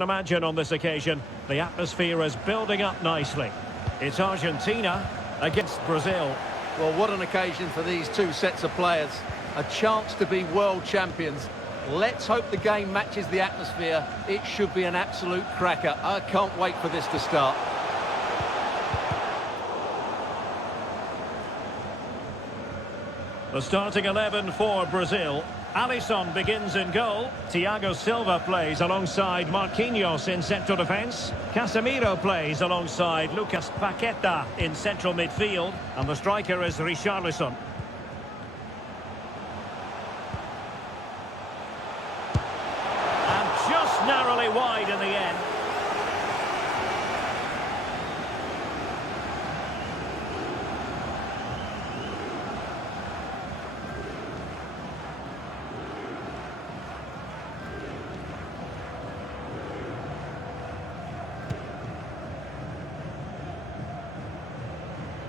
Imagine on this occasion, the atmosphere is building up nicely. It's Argentina against Brazil. Well, what an occasion for these two sets of players. A chance to be world champions. Let's hope the game matches the atmosphere. It should be an absolute cracker. I can't wait for this to start. The starting 11 for Brazil. Alisson begins in goal. Thiago Silva plays alongside Marquinhos in central defence. Casemiro plays alongside Lucas Paqueta in central midfield. And the striker is Richarlison. And just narrowly wide in the end.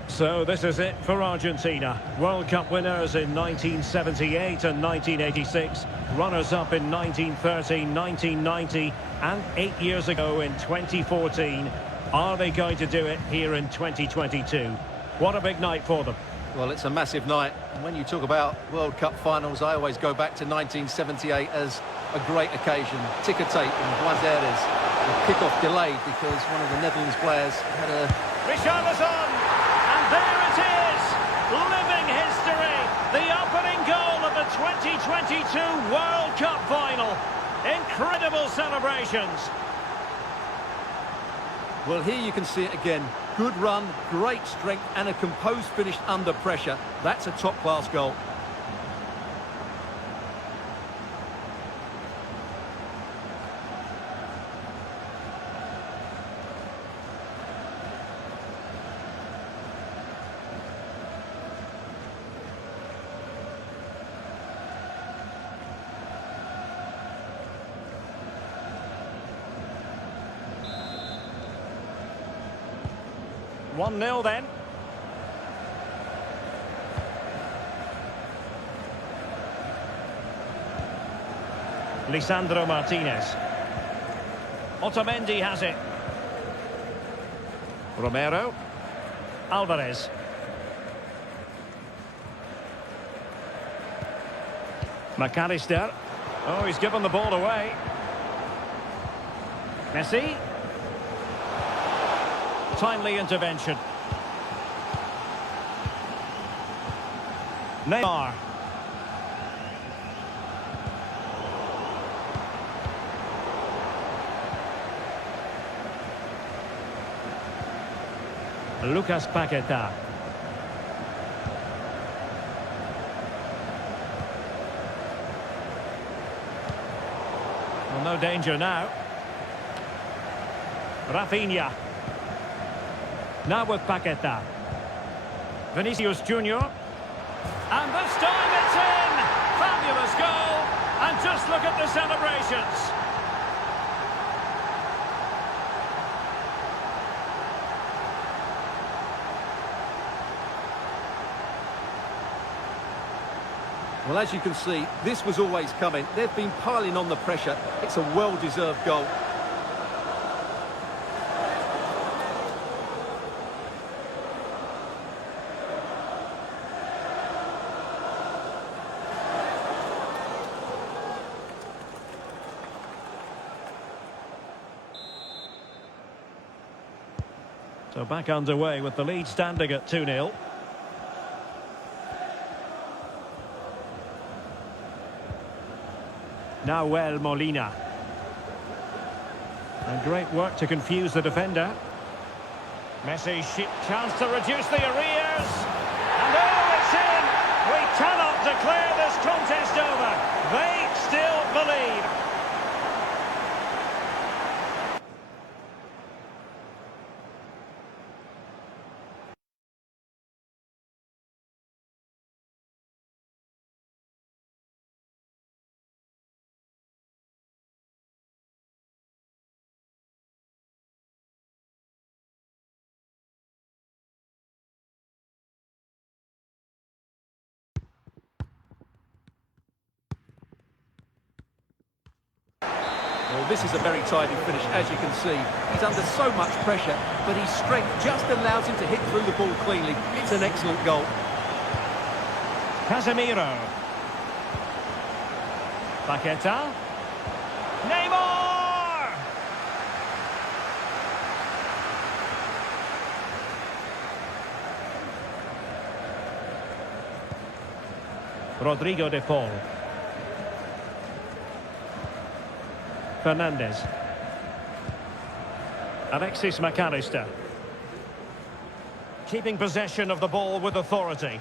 So this is it for Argentina. World Cup winners in 1978 and 1986, runners-up in 1930, 1990 and 8 years ago in 2014. Are they going to do it here in 2022? What a big night for them. Well, it's a massive night. And when you talk about World Cup finals, I always go back to 1978 as a great occasion. Ticker tape in Buenos Aires. The kick-off delayed because one of the Netherlands players had a... Richarlison! There it is, living history, the opening goal of the 2022 World Cup final. Incredible celebrations. Well, here you can see it again. Good run, great strength and a composed finish under pressure. That's a top-class goal. One 0 then. Lisandro Martinez. Otamendi has it. Romero. Alvarez. McAllister. Oh, he's given the ball away. Messi. Timely intervention. Neymar. Lucas Paqueta. Well, no danger now. Rafinha. Now with Paqueta. Vinicius Junior. And this time it's in! Fabulous goal! And just look at the celebrations. Well, as you can see, this was always coming. They've been piling on the pressure. It's a well-deserved goal. So back underway with the lead standing at 2-0. Nahuel Molina. And great work to confuse the defender. Messi, chance to reduce the arrears. And oh, it's in! We cannot declare this contest over. They still believe. Well, this is a very tidy finish, as you can see. He's under so much pressure, but his strength just allows him to hit through the ball cleanly. It's an excellent goal. Casemiro. Paqueta. Neymar! Rodrigo de Paul. Fernandes. Alexis McAllister. Keeping possession of the ball with authority.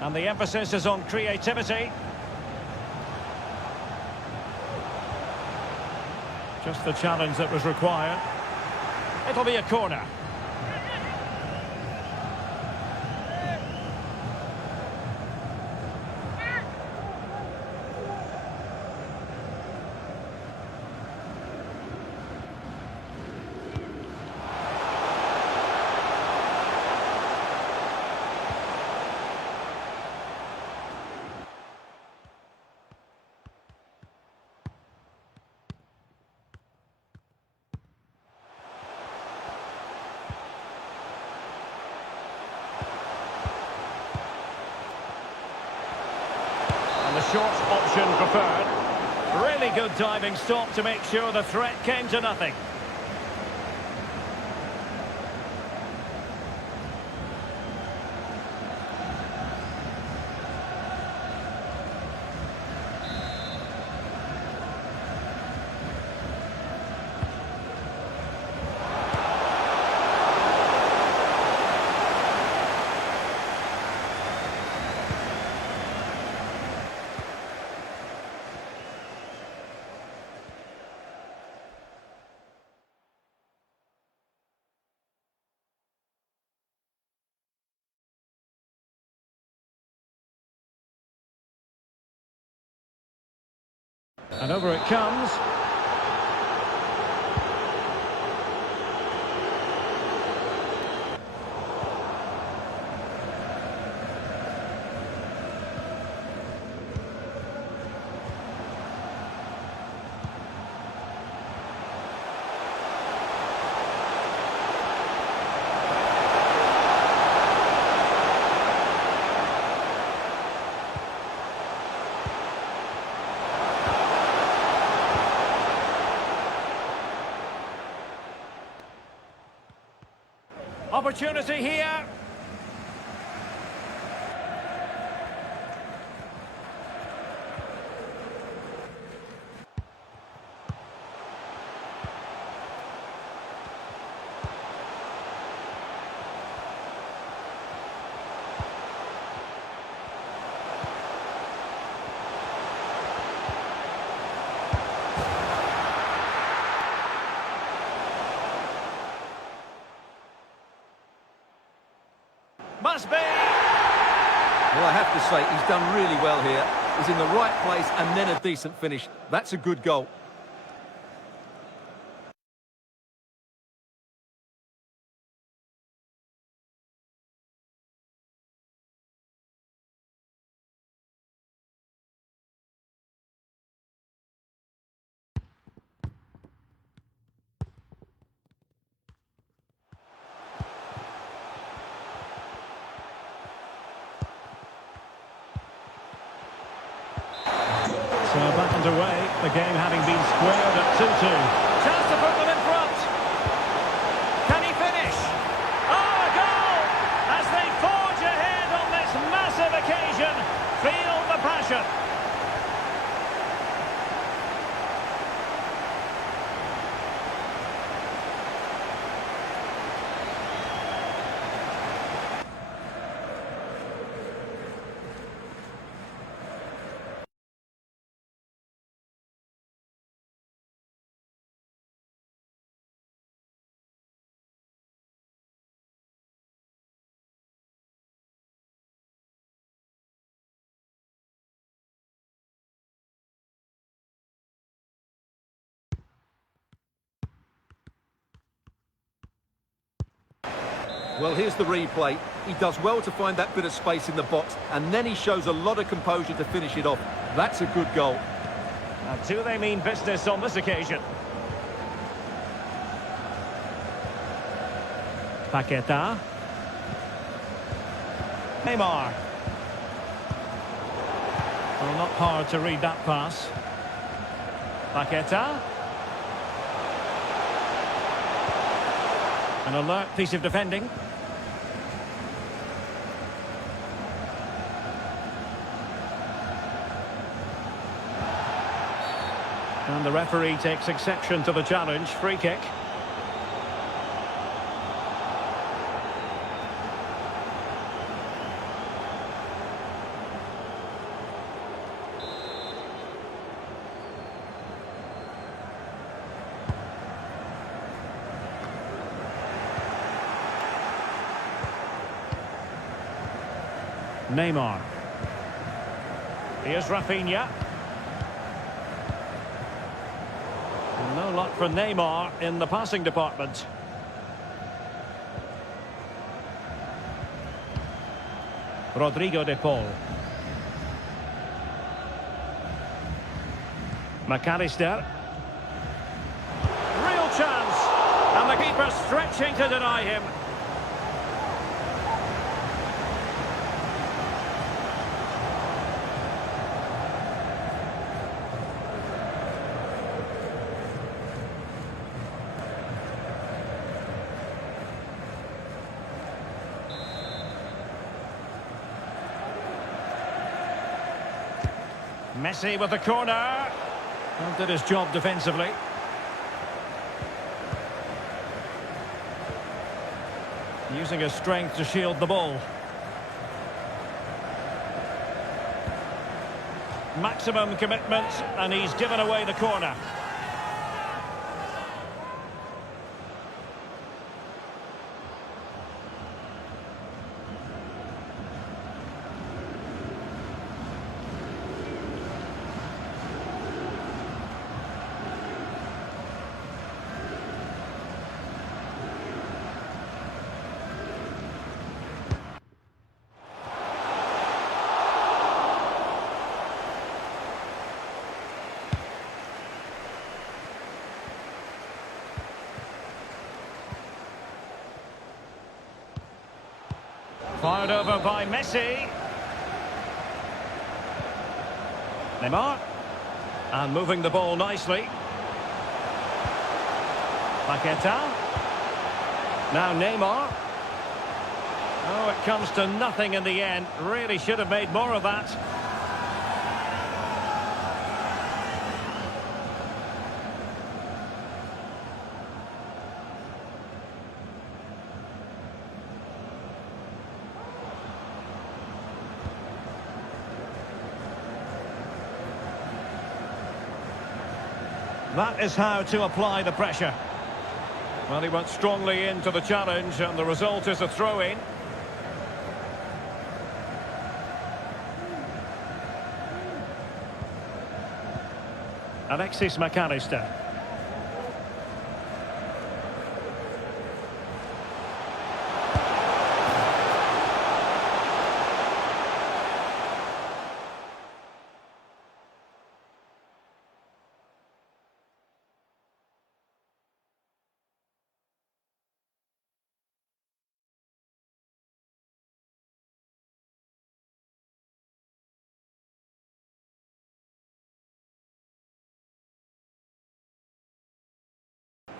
And the emphasis is on creativity. Just the challenge that was required. It'll be a corner. The short option preferred. Really good diving stop to make sure the threat came to nothing. And over it comes. Opportunity here. Must be! Well, I have to say, he's done really well here. He's in the right place and then a decent finish. That's a good goal. So back underway, the game having been squared at 2-2. Chance to put them in front. Can he finish? Oh, a goal! As they forge ahead on this massive occasion. Feel the passion. Well, here's the replay. He does well to find that bit of space in the box, and then he shows a lot of composure to finish it off. That's a good goal. But do they mean business on this occasion? Paqueta. Neymar. Well, not hard to read that pass. Paqueta. An alert piece of defending. And the referee takes exception to the challenge. Free kick. Neymar. Here's Rafinha. No luck for Neymar in the passing department. Rodrigo de Paul. McAllister. Real chance. And the keeper stretching to deny him. Messi with the corner. Well, did his job defensively. Using his strength to shield the ball. Maximum commitment, and he's given away the corner. Fired over by Messi. Neymar. And moving the ball nicely. Paqueta. Now Neymar. Oh, it comes to nothing in the end. Really should have made more of that. That is how to apply the pressure. Well, he went strongly into the challenge, and the result is a throw-in. Alexis McAllister.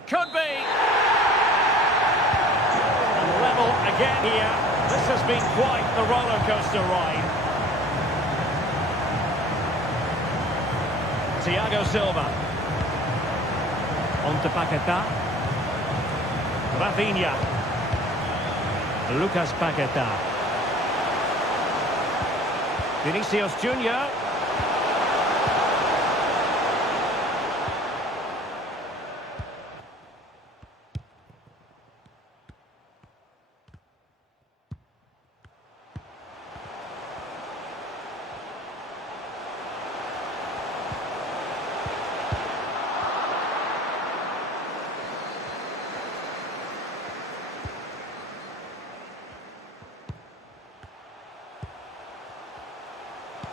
Could be. And level again here. This has been quite the roller coaster ride. Thiago Silva. On to Paqueta. Rafinha. Lucas Paqueta. Vinicius Junior.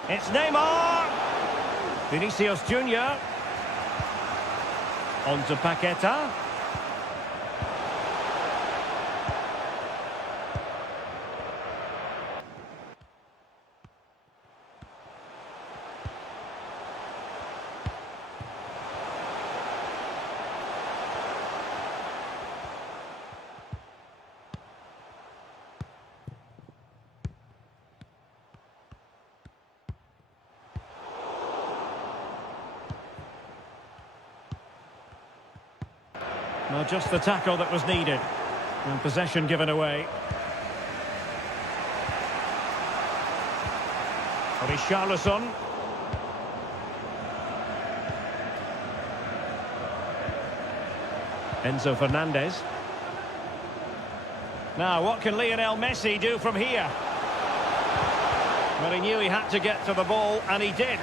It's Neymar. Vinicius Junior. On to Paqueta. Well, just the tackle that was needed. And possession given away. Richarlison. Enzo Fernandez. Now, what can Lionel Messi do from here? Well, he knew he had to get to the ball, and he did.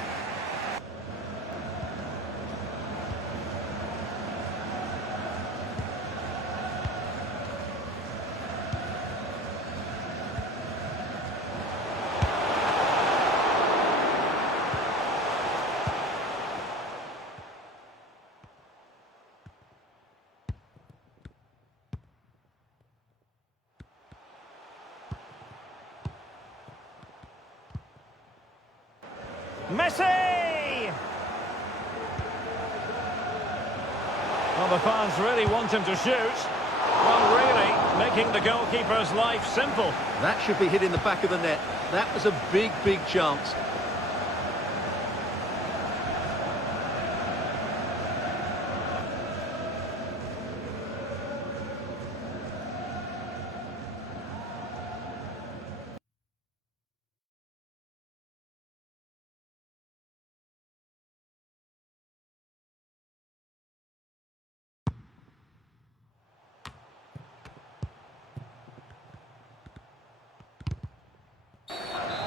Messi! Well, the fans really want him to shoot. Well, really, making the goalkeeper's life simple. That should be hit in the back of the net. That was a big, big chance.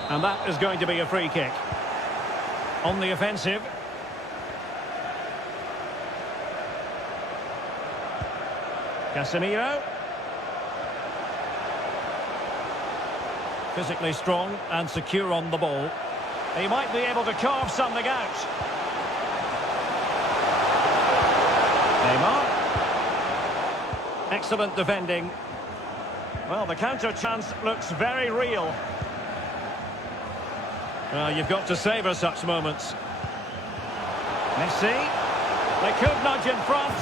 And that is going to be a free kick. On the offensive. Casemiro. Physically strong and secure on the ball. He might be able to carve something out. Neymar. Excellent defending. Well, the counter chance looks very real. Well, you've got to savour such moments. Messi. They could nudge in front.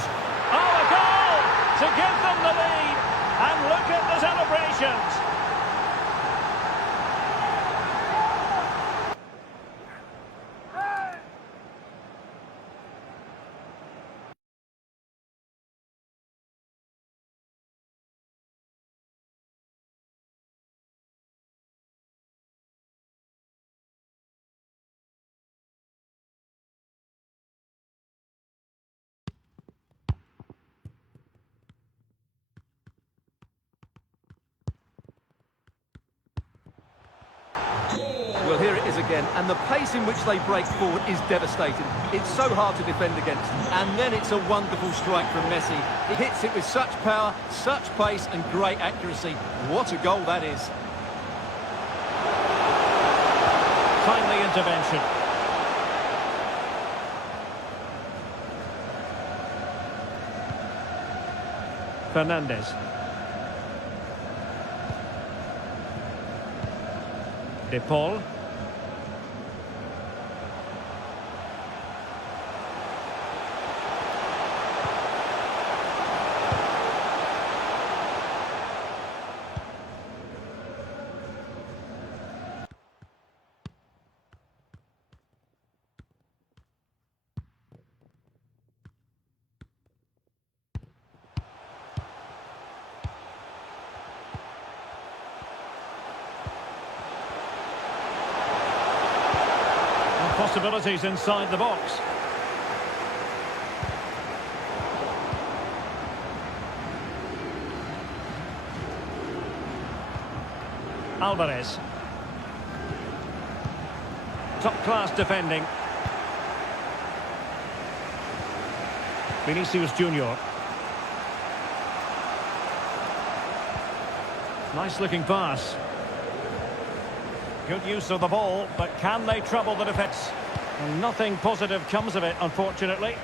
Oh, a goal to give them the lead. And look at the celebrations. Well, here it is again, and the pace in which they break forward is devastating. It's so hard to defend against, and then it's a wonderful strike from Messi. He hits it with such power, such pace, and great accuracy. What a goal that is. Timely intervention. Fernandez. De Paul. Possibilities inside the box. Alvarez. Top-class defending. Vinicius Junior. Nice-looking pass. Good use of the ball, but can they trouble the defence? And nothing positive comes of it, unfortunately.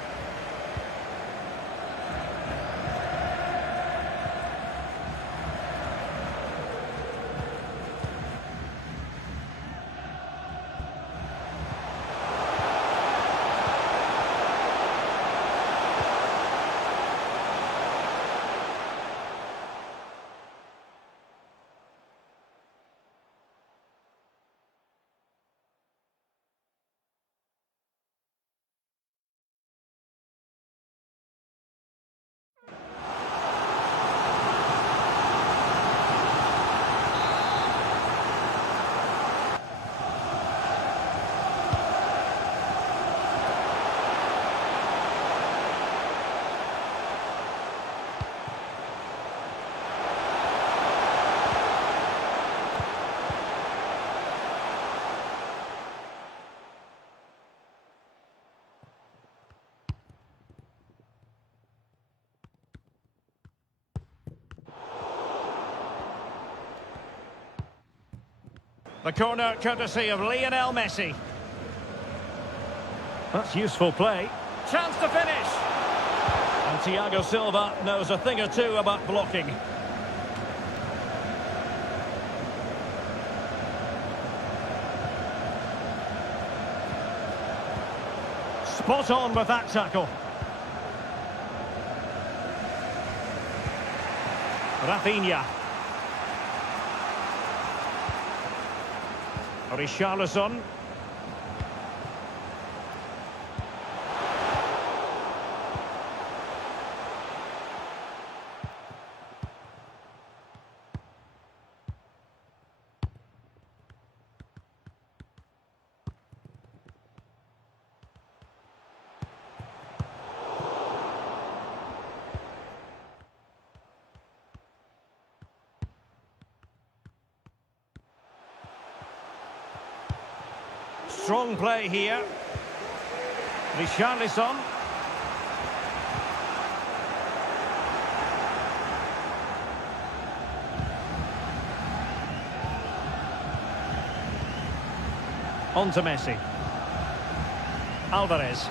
The corner courtesy of Lionel Messi. That's useful play. Chance to finish. And Thiago Silva knows a thing or two about blocking. Spot on with that tackle. Rafinha. Richarlison. Strong play here. Richarlison. On to Messi. Alvarez.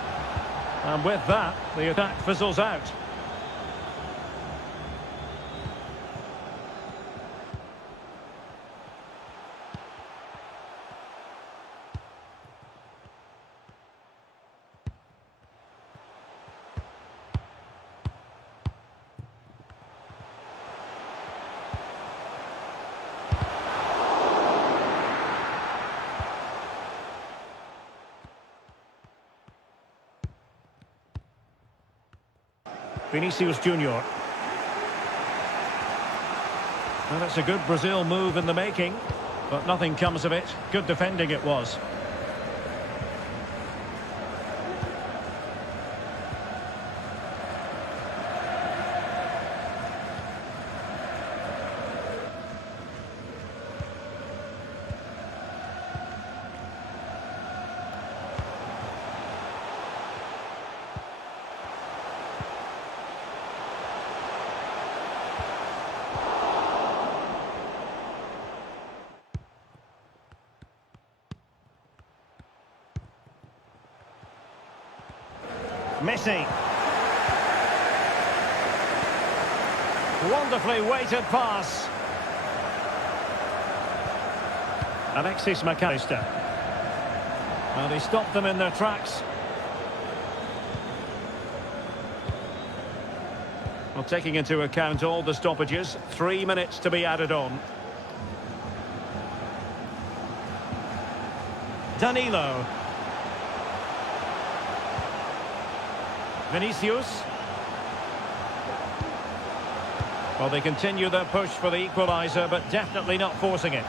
And with that, the attack fizzles out. Vinicius Junior. Well, that's a good Brazil move in the making, but nothing comes of it. Good defending it was. Messi. Wonderfully weighted pass. Alexis McAllister. And he stopped them in their tracks. Well, taking into account all the stoppages, 3 minutes to be added on. Danilo. Vinicius. Well, they continue their push for the equaliser, but definitely not forcing it.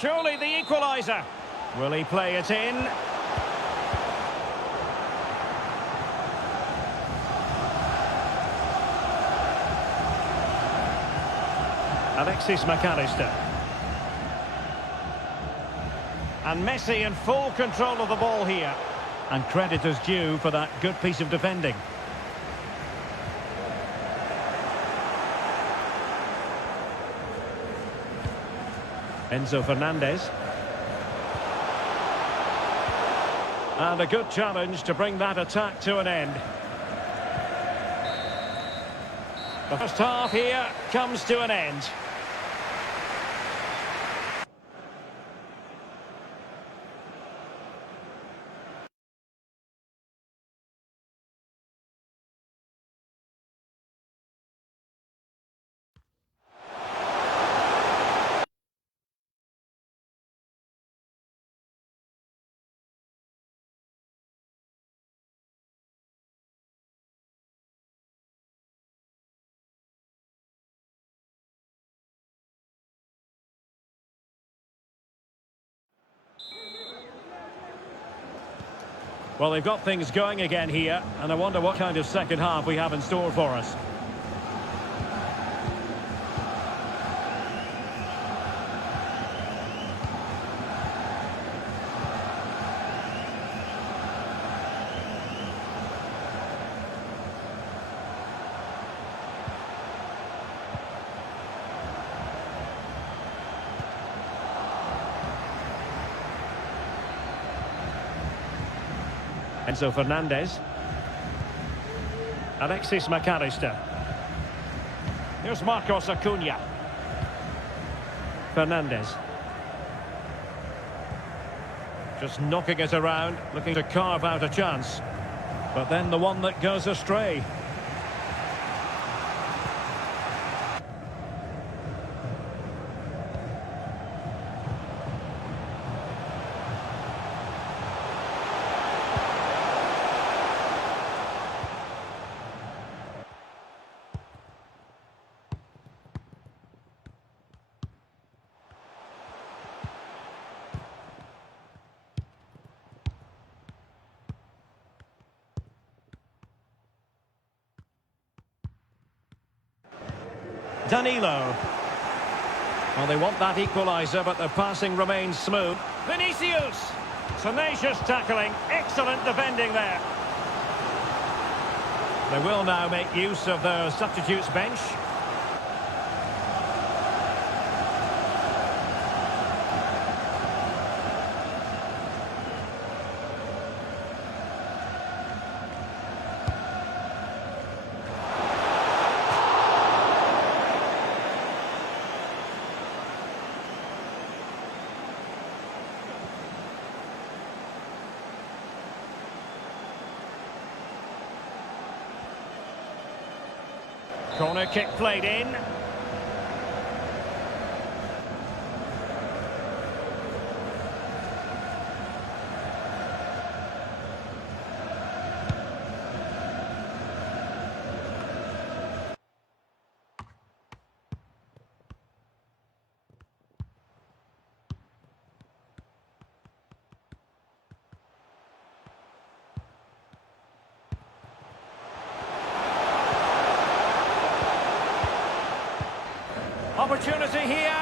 Surely the equaliser. Will he play it in? Alexis McAllister. And Messi in full control of the ball here. And credit is due for that good piece of defending. Enzo Fernandez. And a good challenge to bring that attack to an end. The first half here comes to an end. Well, they've got things going again here, and I wonder what kind of second half we have in store for us. Enzo Fernandez. Alexis McAllister. Here's Marcos Acuna. Fernandez. Just knocking it around, looking to carve out a chance. But then the one that goes astray. Danilo. Well, they want that equaliser, but the passing remains smooth. Vinicius! Tenacious tackling, excellent defending there. They will now make use of their substitutes bench. Corner kick played in. Opportunity here.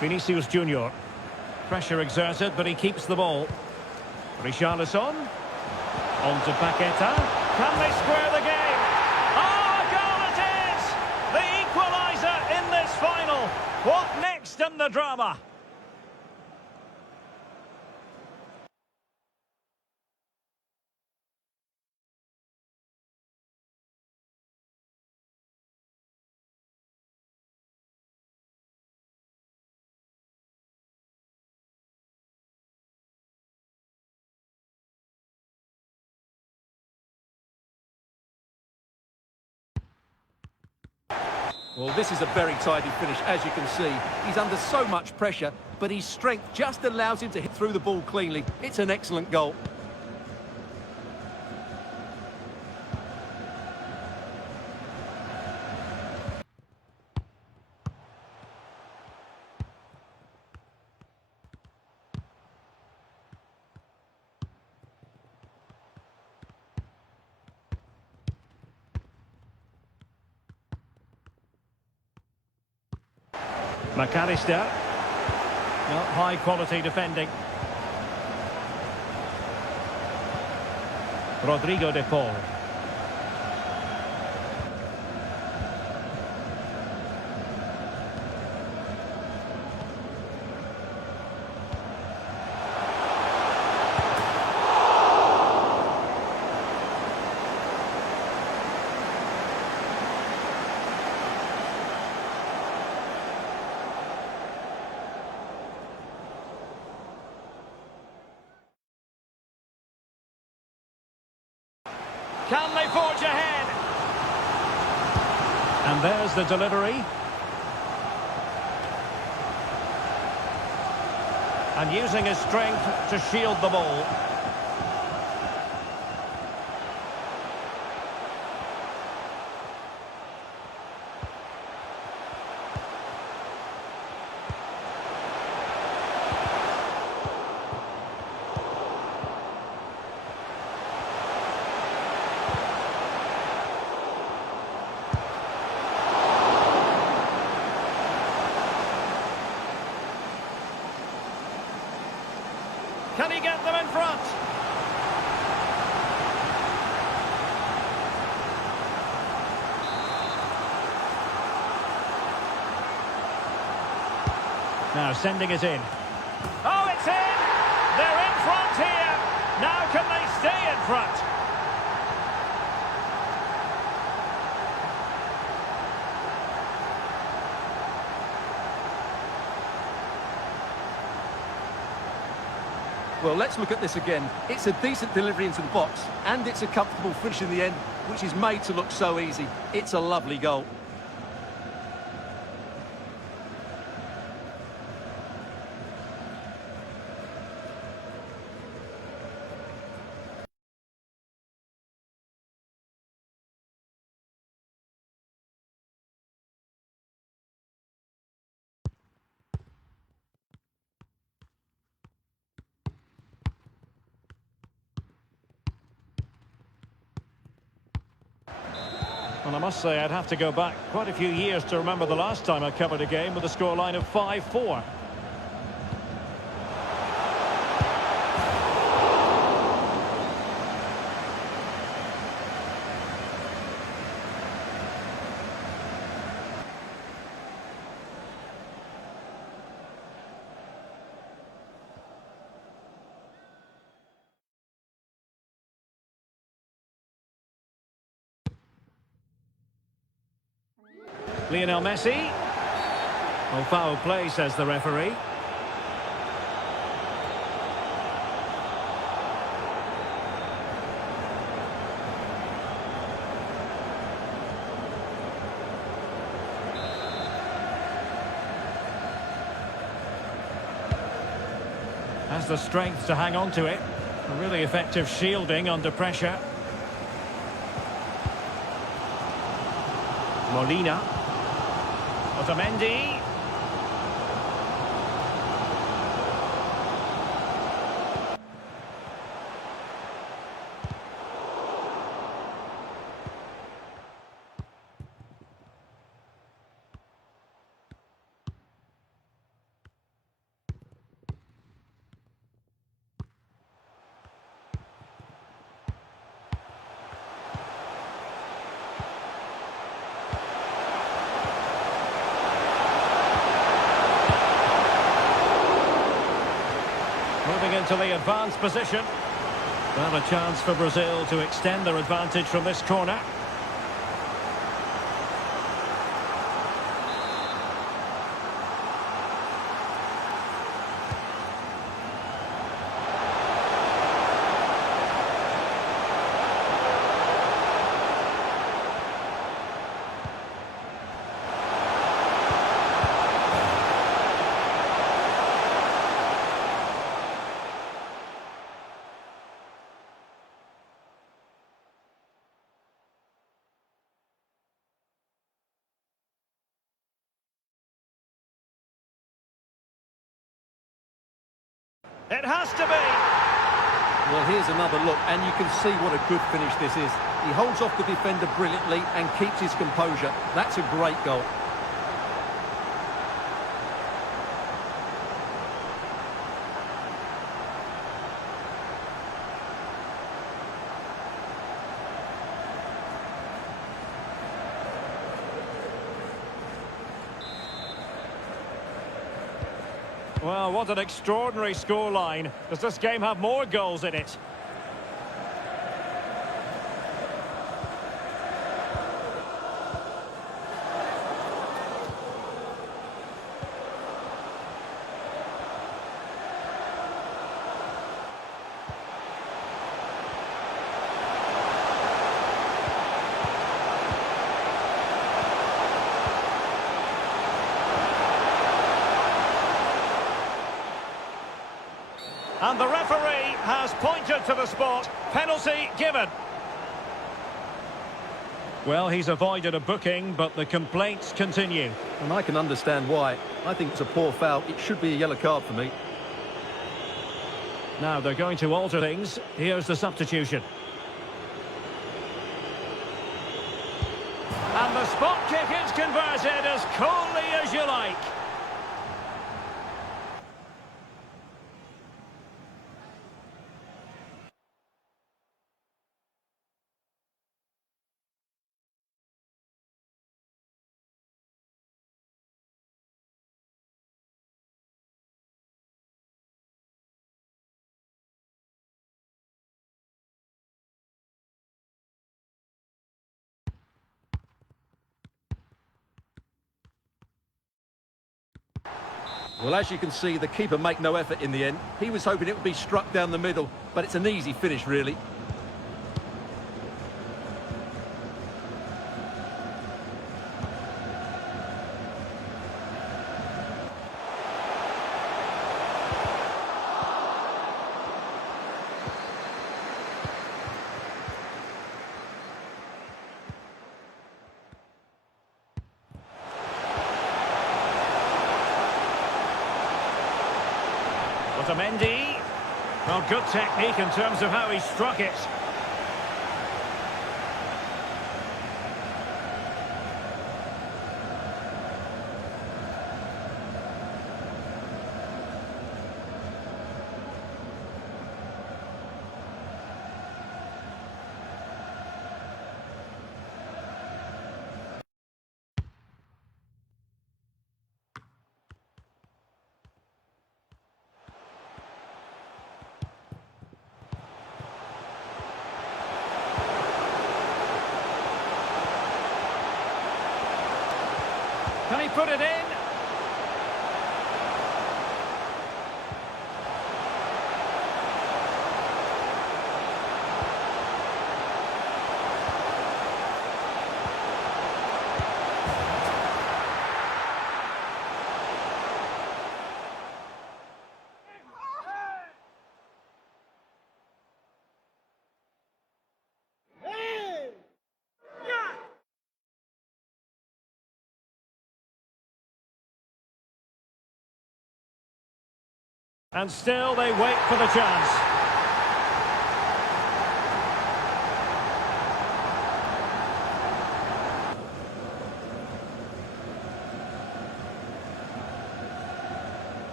Vinicius Junior. Pressure exerted, but he keeps the ball. Richarlison. On to Paqueta. Can they square the game? Oh, a goal it is! The equaliser in this final. What next in the drama? Well, this is a very tidy finish, as you can see. He's under so much pressure, but his strength just allows him to hit through the ball cleanly. It's an excellent goal. McAllister. Well, high quality defending. Rodrigo de Paul. Can they forge ahead? And there's the delivery. And using his strength to shield the ball. Now sending it in. Oh, it's in! They're in front here! Now can they stay in front? Well, let's look at this again. It's a decent delivery into the box, and it's a comfortable finish in the end, which is made to look so easy. It's a lovely goal. Well, I must say I'd have to go back quite a few years to remember the last time I covered a game with a scoreline of 5-4. Lionel Messi. Well, foul play, says the referee. Has the strength to hang on to it. A really effective shielding under pressure. Molina. Otamendi. Moving into the advanced position. Well, a chance for Brazil to extend their advantage from this corner. It has to be! Well, here's another look, and you can see what a good finish this is. He holds off the defender brilliantly and keeps his composure. That's a great goal. Well, what an extraordinary scoreline. Does this game have more goals in it? And the referee has pointed to the spot. Penalty given. Well, he's avoided a booking, but the complaints continue. And I can understand why. I think it's a poor foul. It should be a yellow card for me. Now they're going to alter things. Here's the substitution. And the spot kick is converted as coolly as you like. Well, as you can see, the keeper made no effort in the end. He was hoping it would be struck down the middle, but it's an easy finish, really. Otamendi. Well, good technique in terms of how he struck it. Can he put it in? And still they wait for the chance.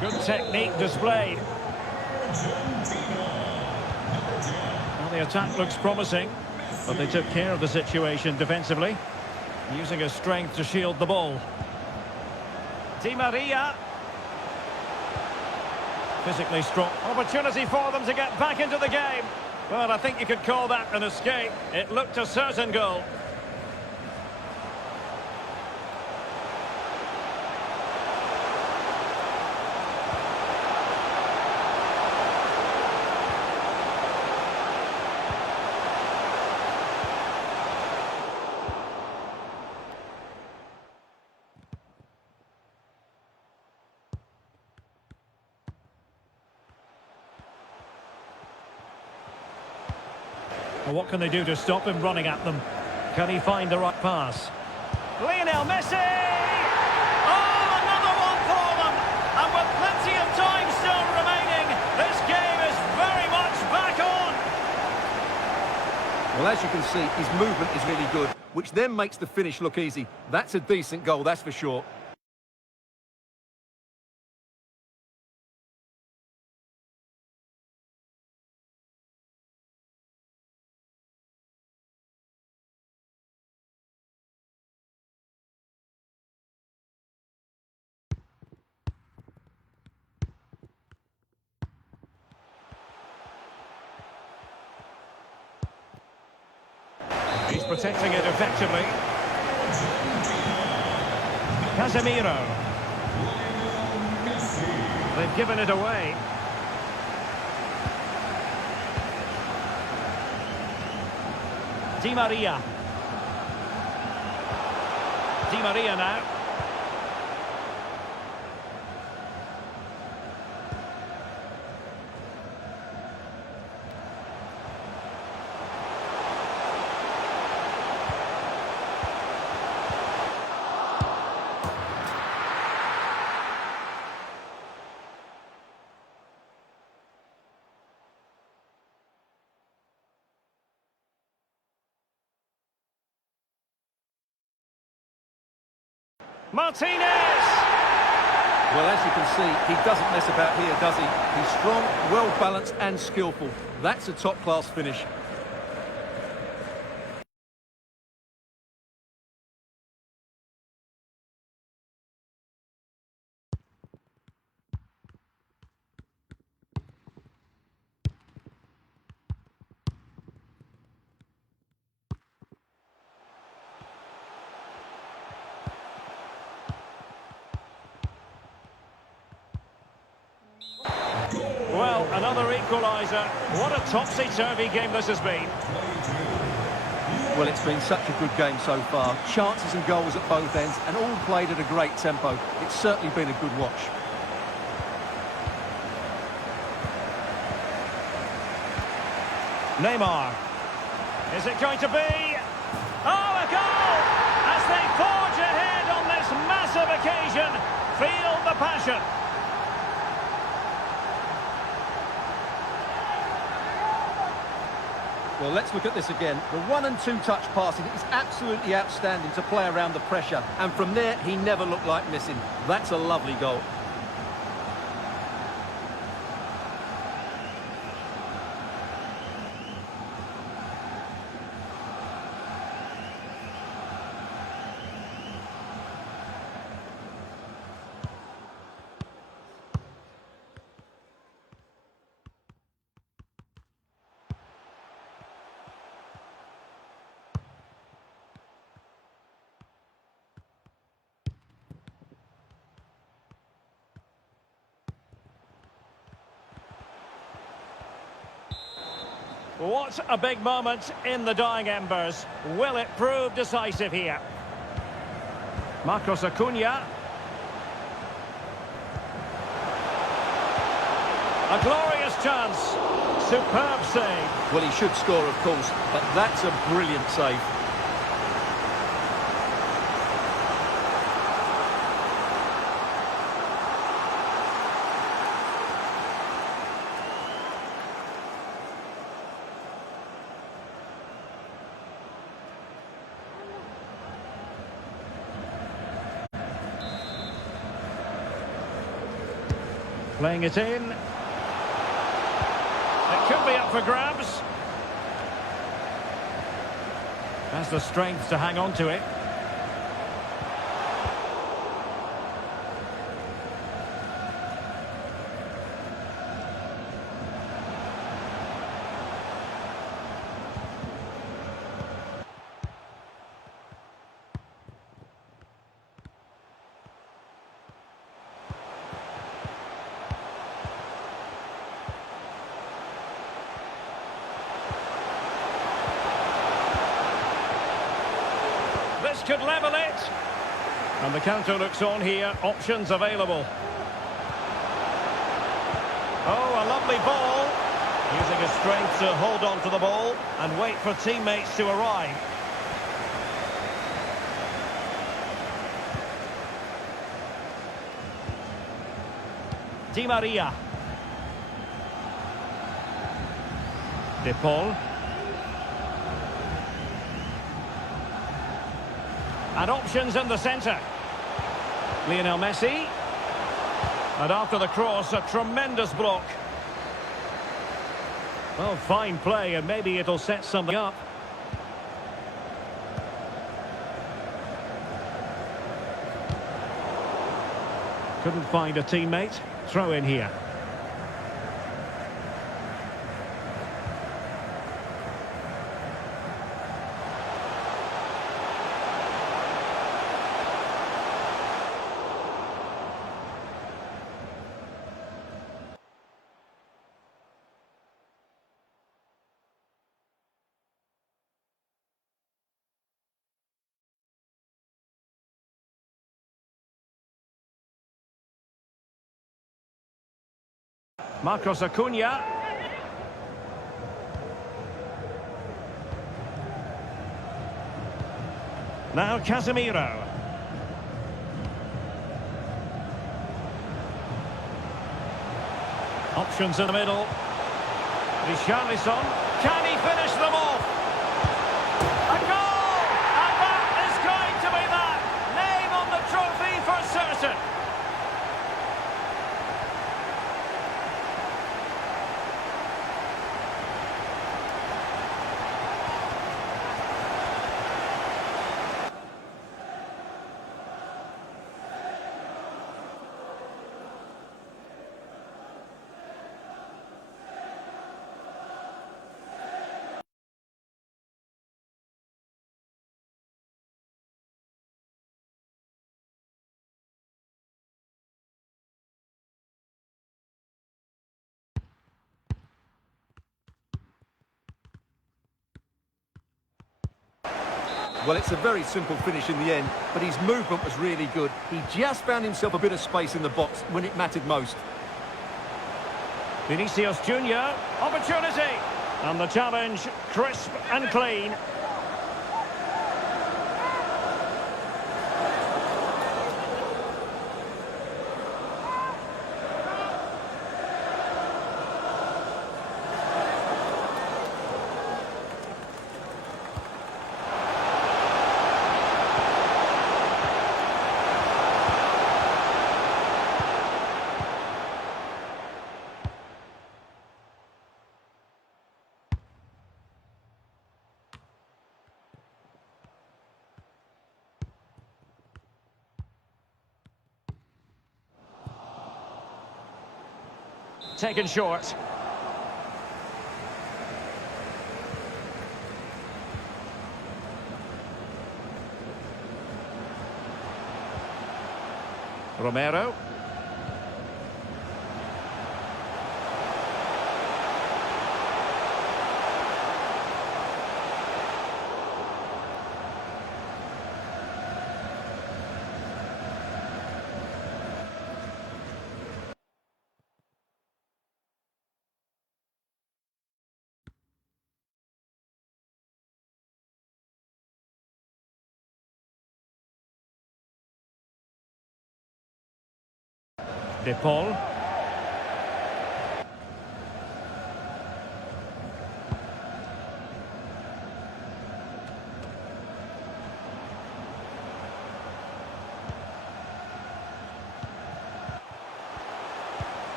Good technique displayed. Well, the attack looks promising, but they took care of the situation defensively, using his strength to shield the ball. Di Maria. Physically strong. Opportunity for them to get back into the game. Well, I think you could call that an escape. It looked a certain goal. Well, what can they do to stop him running at them? Can he find the right pass? Lionel Messi! Oh, another one for them! And with plenty of time still remaining, this game is very much back on! Well, as you can see, his movement is really good, which then makes the finish look easy. That's a decent goal, that's for sure. He's protecting it effectively. Casemiro. They've given it away. Di Maria. Di Maria now. Martinez! Well, as you can see, he doesn't mess about here, does he? He's strong, well-balanced and skillful. That's a top-class finish. another equaliser. What a topsy-turvy game this has been. Well, it's been such a good game so far. Chances and goals at both ends, and all played at a great tempo. It's certainly been a good watch. Neymar. Is it going to be? Oh, a goal! As they forge ahead on this massive occasion. Feel the passion. Well, let's look at this again. The 1- and 2-touch passing is absolutely outstanding to play around the pressure. And from there, he never looked like missing. That's a lovely goal. What a big moment in the dying embers. Will it prove decisive here? Marcos Acuna. A glorious chance. Superb save. Well, he should score, of course, but that's a brilliant save. Playing it in. It could be up for grabs. Has the strength to hang on to it. This could level it. And the counter looks on here. Options available. Oh, a lovely ball. Using his strength to hold on to the ball and wait for teammates to arrive. Di Maria. De Paul. And options in the centre. Lionel Messi. And after the cross, a tremendous block. Well, fine play, and maybe it'll set something up. Couldn't find a teammate. Throw in here. Marcos Acuna. Now Casemiro. Options in the middle. Richarlison. Can he finish them off? A goal! And that is going to be that. Name on the trophy for certain. Well, it's a very simple finish in the end, but his movement was really good. He just found himself a bit of space in the box when it mattered most. Vinicius Junior, opportunity! And the challenge, crisp and clean. Taken short. Romero. De Paul.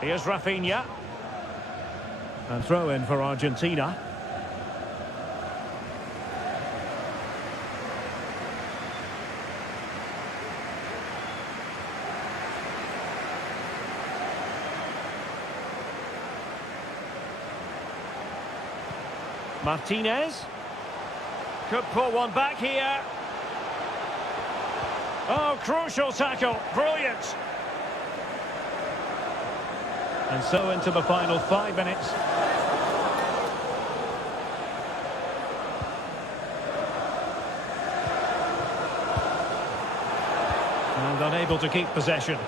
Here's Rafinha. And throw in for Argentina. Martinez. Could pull one back here. Oh, crucial tackle. Brilliant. And so into the final 5 minutes. And unable to keep possession.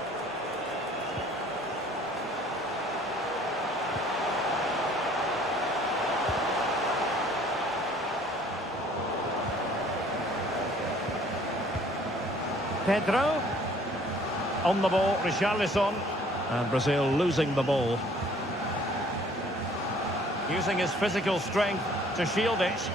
Pedro. On the ball, Richarlison. And Brazil losing the ball. Using his physical strength to shield it.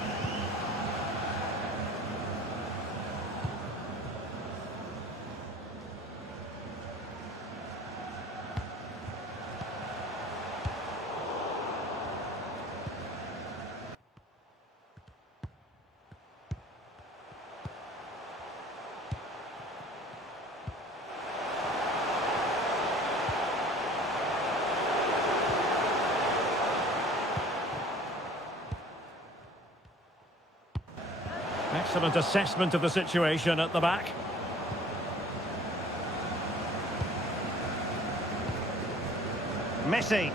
Excellent assessment of the situation at the back. Messi.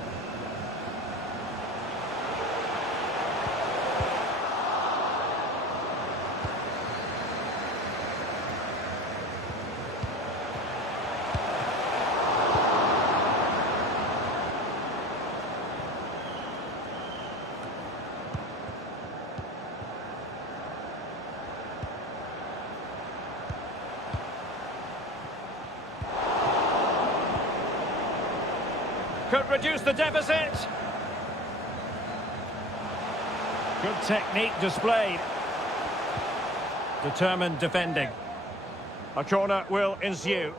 Could reduce the deficit. Good technique displayed. Determined defending. A corner will ensue.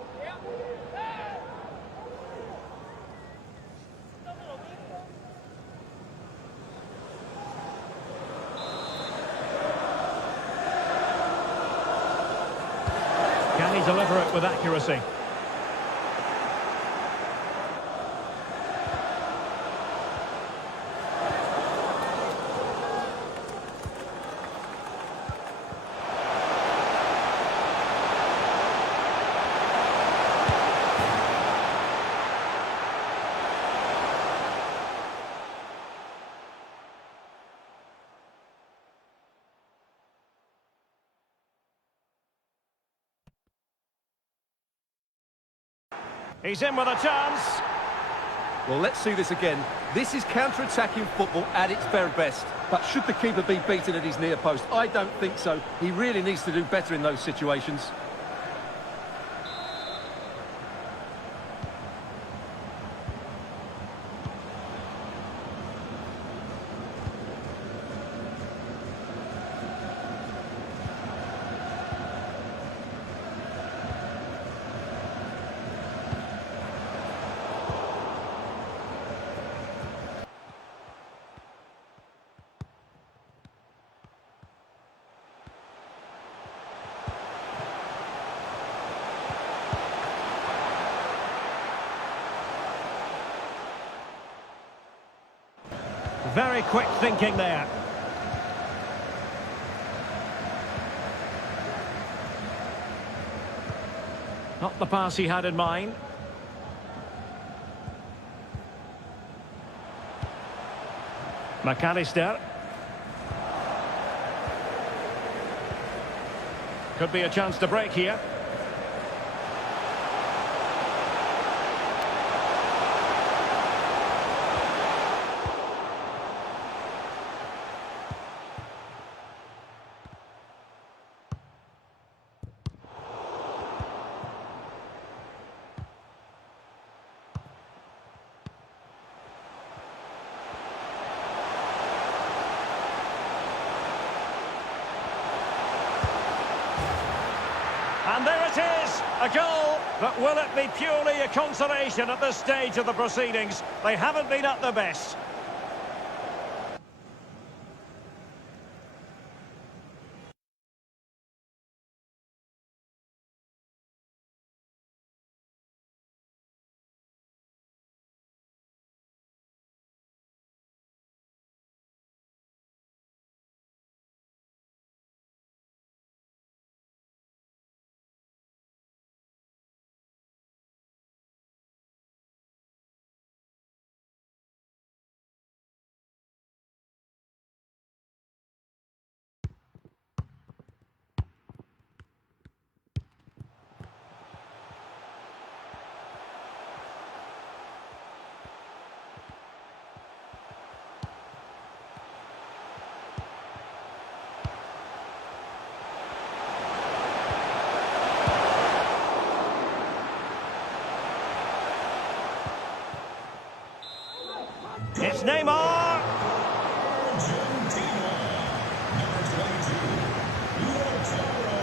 Can he deliver it with accuracy? He's in with a chance. Well, let's see this again. This is counter-attacking football at its very best. But should the keeper be beaten at his near post? I don't think so. He really needs to do better in those situations. Very quick thinking there. Not the pass he had in mind. McAllister. Could be a chance to break here. And there it is, a goal. But will it be purely a consolation at this stage of the proceedings? They haven't been at their best. It's Neymar.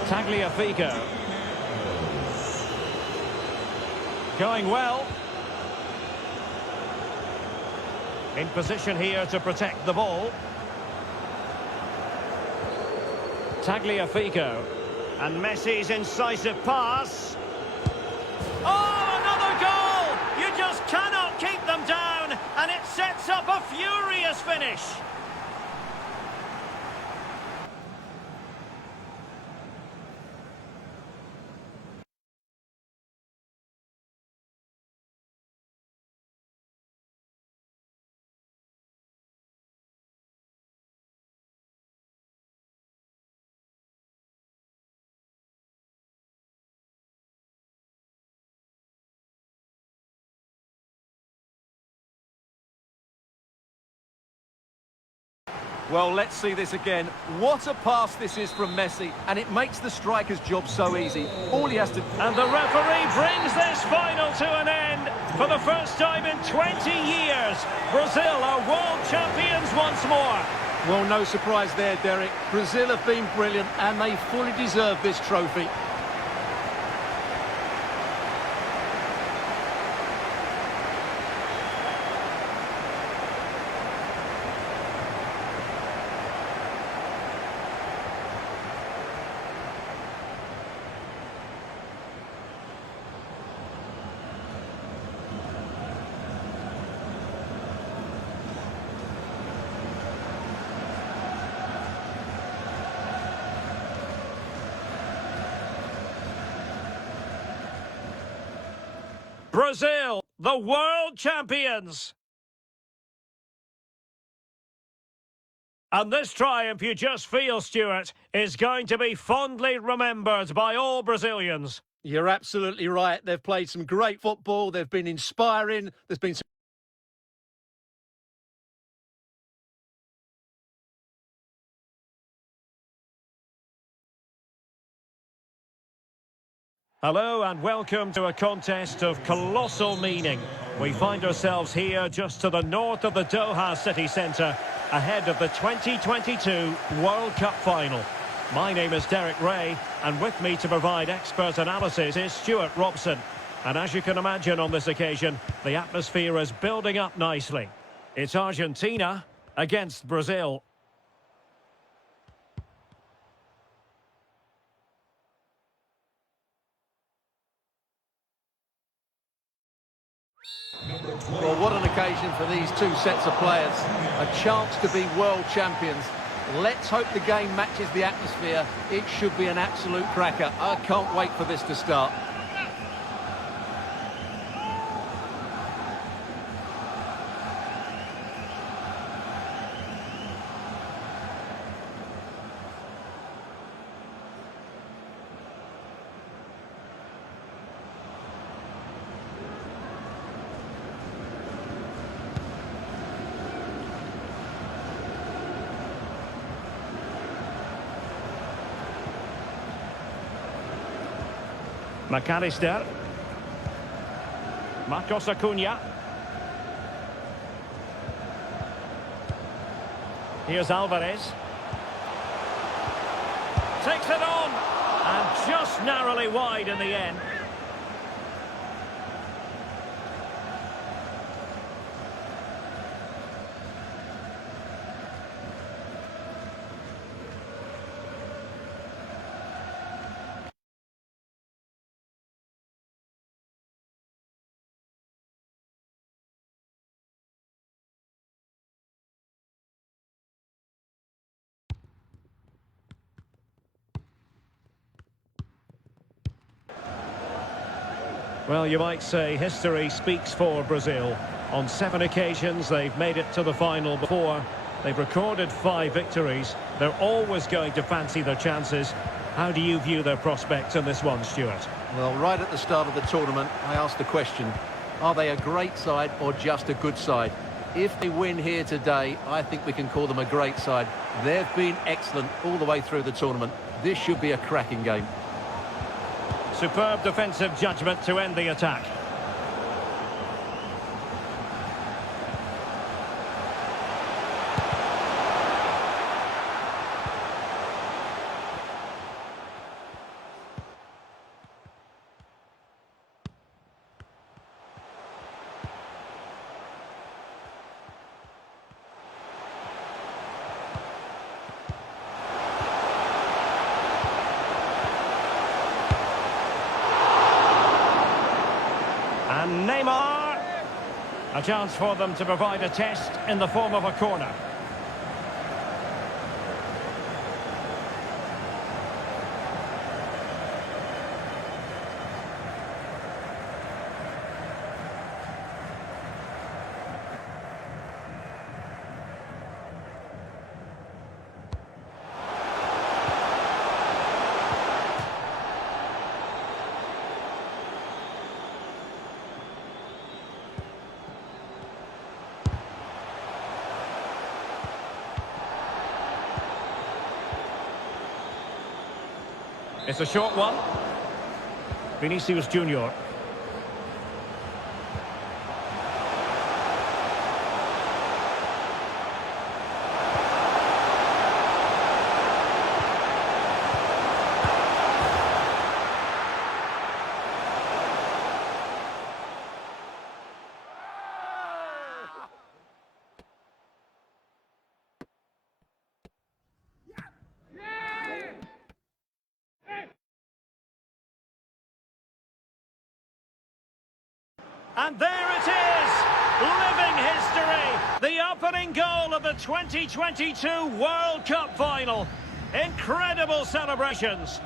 Tagliafico. Going well. In position here to protect the ball. Tagliafico. And Messi's incisive pass. Oh, another goal! You just cannot keep them down, and it sets up a furious finish. Well, let's see this again. What a pass this is from Messi, and it makes the striker's job so easy. All he has to... And the referee brings this final to an end. For the first time in 20 years, Brazil are world champions once more. Well, no surprise there, Derek. Brazil have been brilliant, and they fully deserve this trophy. Brazil, the world champions. And this triumph, you just feel, Stuart, is going to be fondly remembered by all Brazilians. You're absolutely right. They've played some great football. They've been inspiring. There's been some... Hello and welcome to a contest of colossal meaning. We find ourselves here just to the north of the Doha city centre, ahead of the 2022 World Cup final. My name is Derek Ray, and with me to provide expert analysis is Stuart Robson. And as you can imagine on this occasion, the atmosphere is building up nicely. It's Argentina against Brazil. Well, what an occasion for these two sets of players. A chance to be world champions. Let's hope the game matches the atmosphere. It should be an absolute cracker. I can't wait for this to start. McAllister. Marcos Acuna. Here's Alvarez. Takes it on. And just narrowly wide in the end. Well, you might say history speaks for Brazil. On 7 occasions, they've made it to the final before. They've recorded 5 victories. They're always going to fancy their chances. How do you view their prospects in this one, Stuart? Well, right at the start of the tournament, I asked the question, are they a great side or just a good side? If they win here today, I think we can call them a great side. They've been excellent all the way through the tournament. This should be a cracking game. Superb defensive judgment to end the attack. And Neymar, a chance for them to provide a test in the form of a corner. It's a short one. Vinicius Junior. And there it is! Living history! The opening goal of the 2022 World Cup final. Incredible celebrations.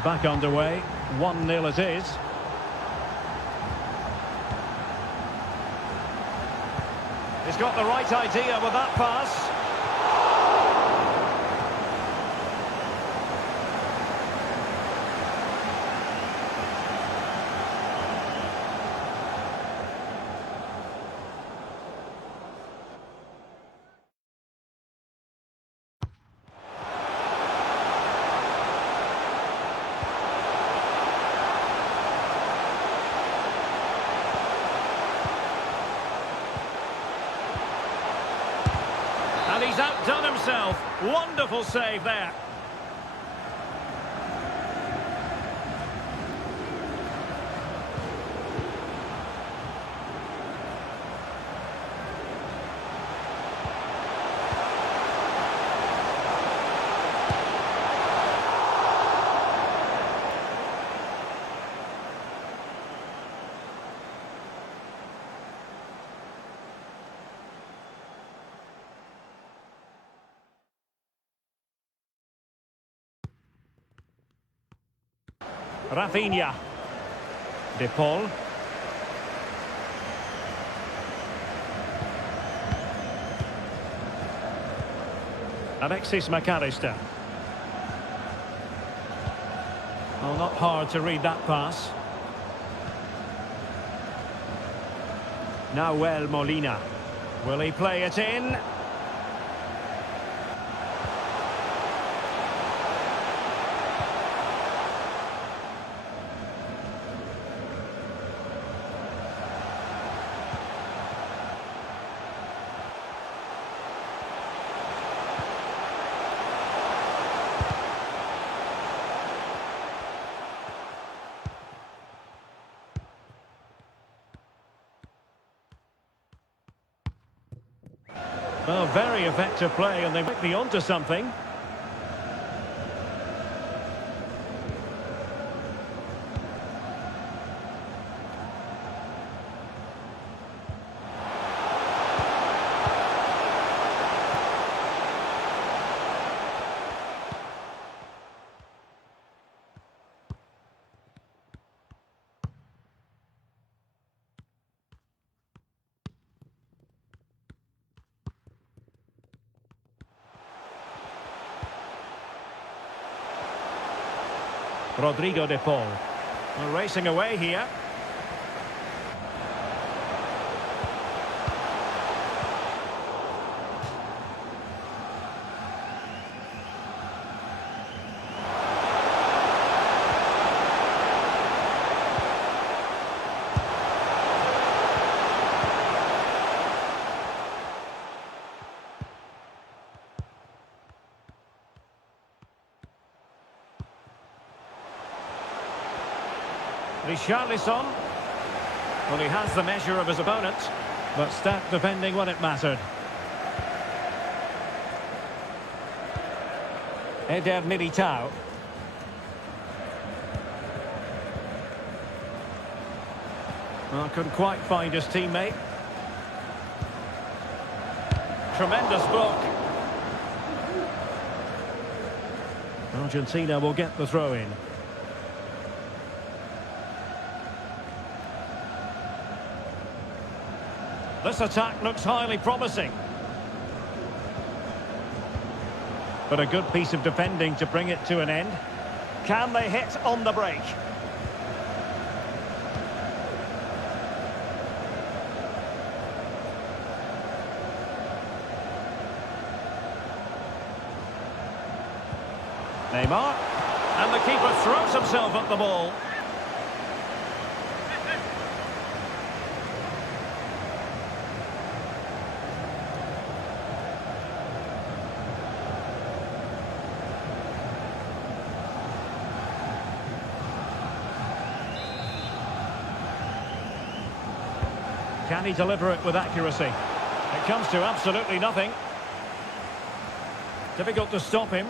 And back underway. 1-0 it is. He's got the right idea with that pass. And he's outdone himself. Wonderful save there. Rafinha. De Paul. Alexis McAllister. Well, not hard to read that pass. Nahuel Molina. Will he play it in? Well, very effective play, and they might be onto something. Rodrigo de Paul. Well, racing away here. Richarlison. Well, he has the measure of his opponent, but stacked defending when it mattered. Eder Militao. Well, couldn't quite find his teammate. Tremendous block. Argentina will get the throw-in. This attack looks highly promising. But a good piece of defending to bring it to an end. Can they hit on the break? Neymar. And the keeper throws himself at the ball. Can he deliver it with accuracy? It comes to absolutely nothing. Difficult to stop him.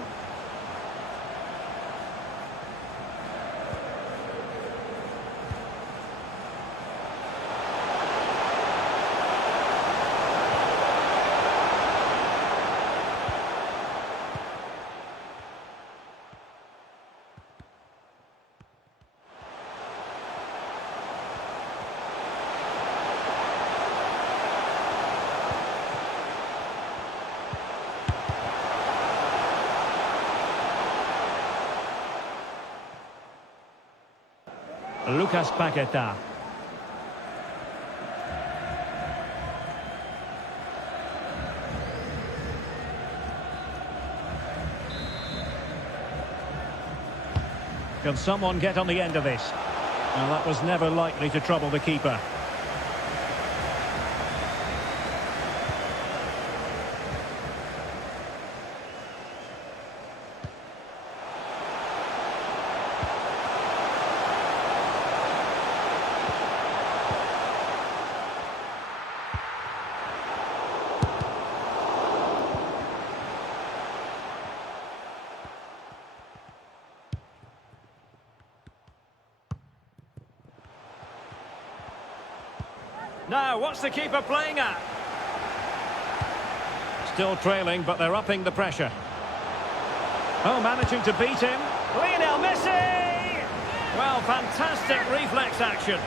Lucas Paqueta. Can someone get on the end of this? Well, that was never likely to trouble the keeper. Now, what's the keeper playing at? Still trailing, but they're upping the pressure. Oh, managing to beat him. Lionel Messi! Well, fantastic reflex action.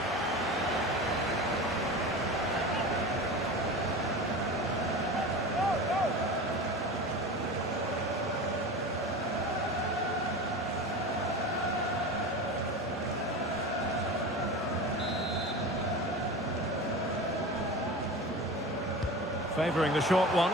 Favouring the short one.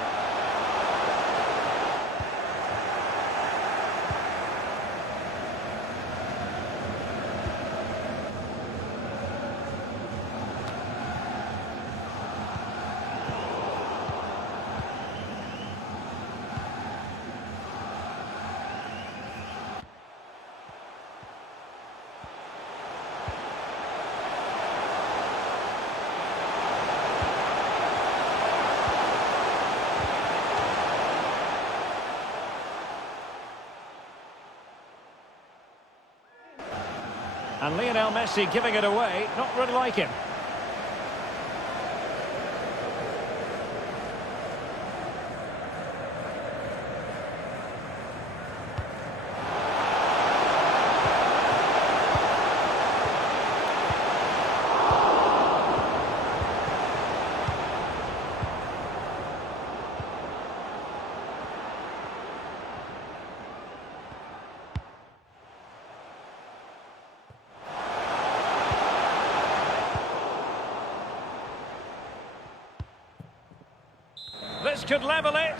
And Lionel Messi giving it away, not really like him. This could level it.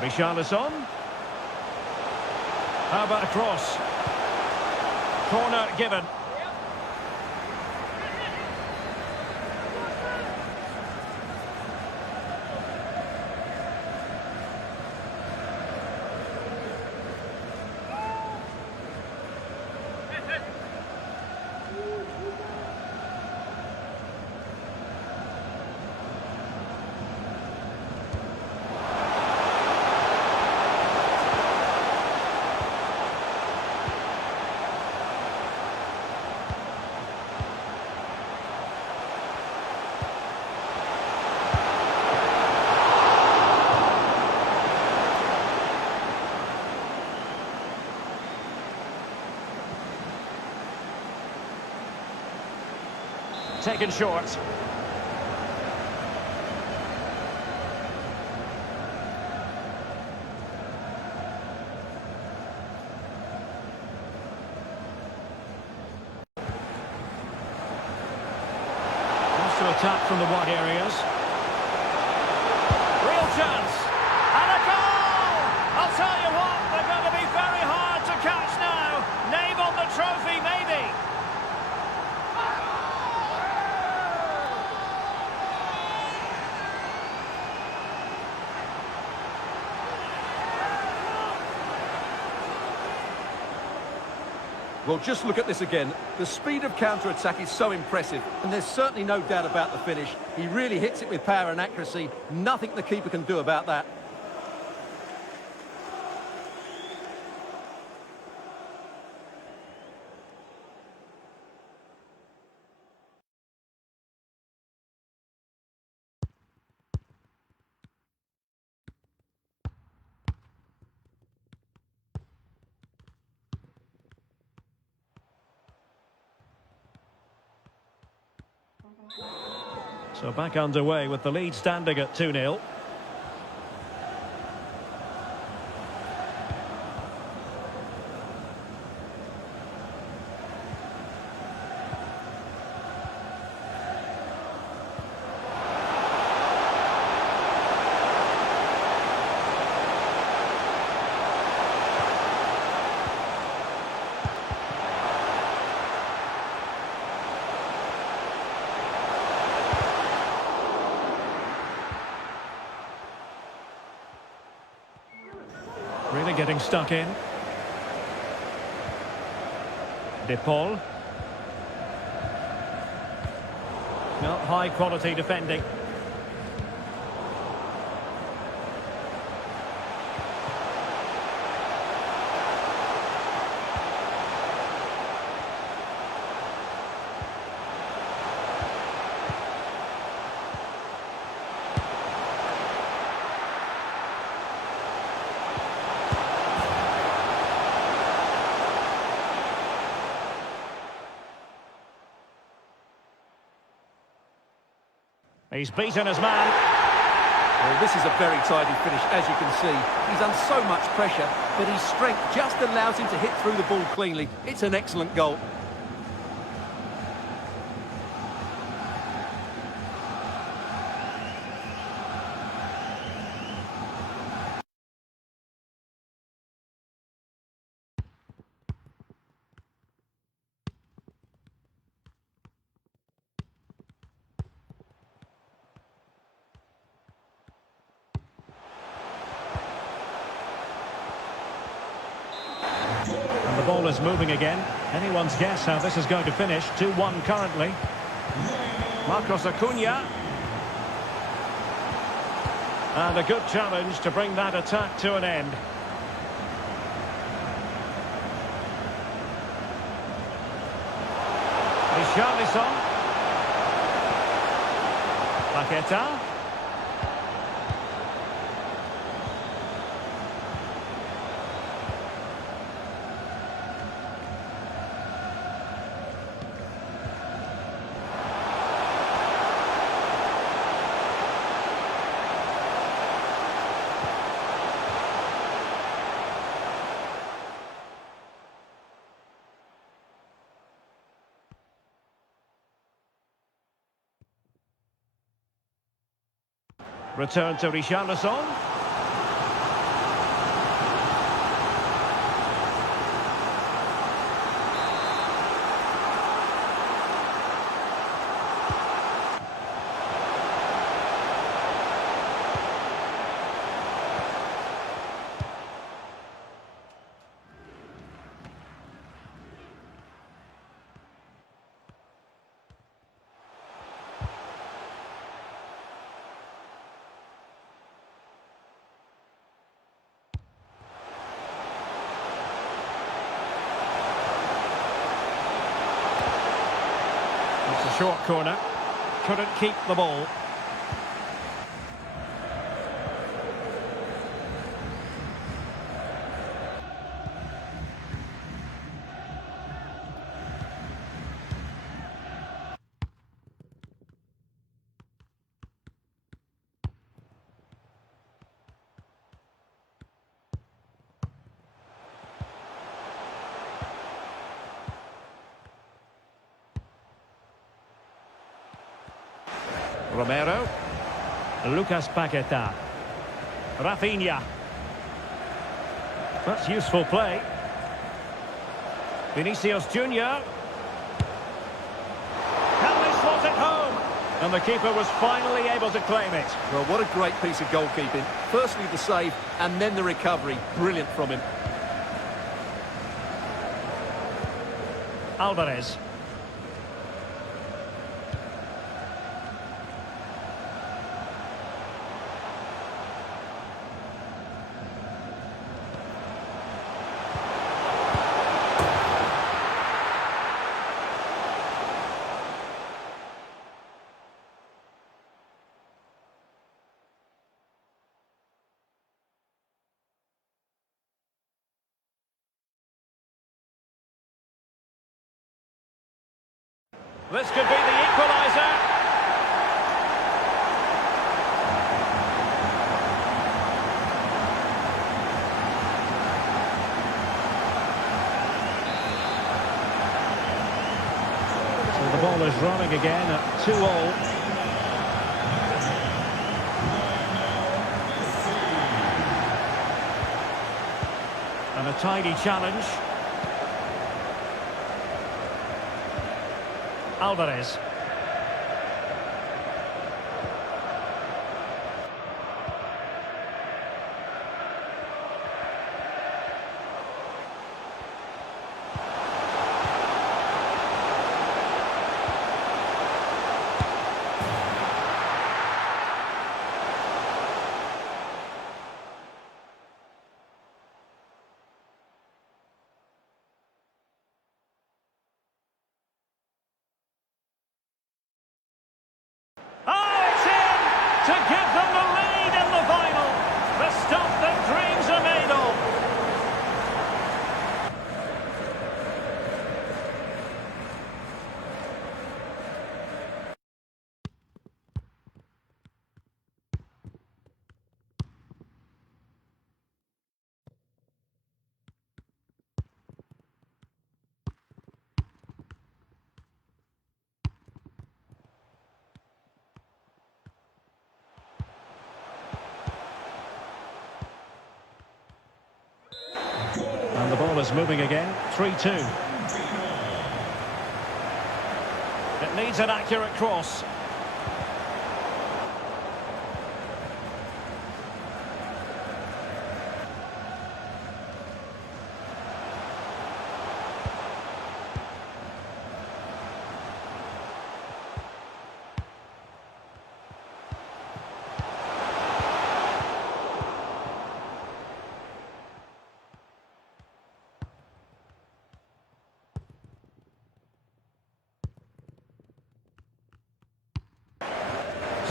Richarlison. How about a cross? Corner given. Taken short. Wants to attack from the wide areas. Real chance. And a goal! I'll tell you what, they're going to be very hard to catch now. Name on the trophy, maybe. Well, just look at this again. The speed of counter-attack is so impressive, and there's certainly no doubt about the finish. He really hits it with power and accuracy. Nothing the keeper can do about that. So back underway with the lead standing at 2-0. Really getting stuck in. De Paul. No, high quality defending. He's beaten his man. Well, this is a very tidy finish, as you can see. He's under so much pressure, but his strength just allows him to hit through the ball cleanly. It's an excellent goal. And the ball is moving again. Anyone's guess how this is going to finish. 2-1 currently. Marcos Acuna. And a good challenge to bring that attack to an end. Richarlison. Paqueta. Return to Richarlison. It's a short corner. Couldn't keep the ball. Romero. Lucas Paqueta. Rafinha. That's useful play. Vinicius Junior. Can they slot it home? And the keeper was finally able to claim it. Well, what a great piece of goalkeeping. Firstly the save, and then the recovery. Brilliant from him. Alvarez. This could be the equaliser. So the ball is running again at 2-2. And a tidy challenge. Alvarez. ball is moving again. 3-2. It needs an accurate cross.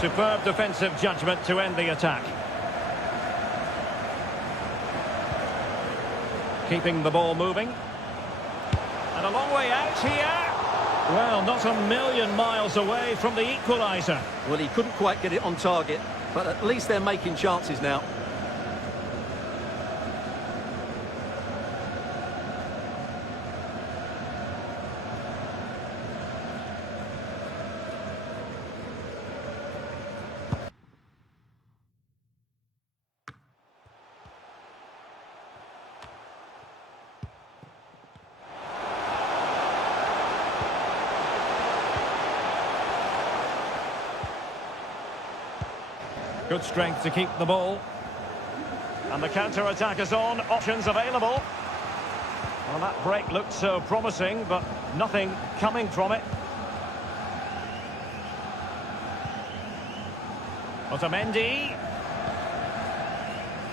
Superb defensive judgment to end the attack. Keeping the ball moving. And a long way out here. Well, not a million miles away from the equaliser. Well, he couldn't quite get it on target, but at least they're making chances now. Good strength to keep the ball. And the counter-attack is on. Options available. Well, that break looked so promising, but nothing coming from it. Otamendi.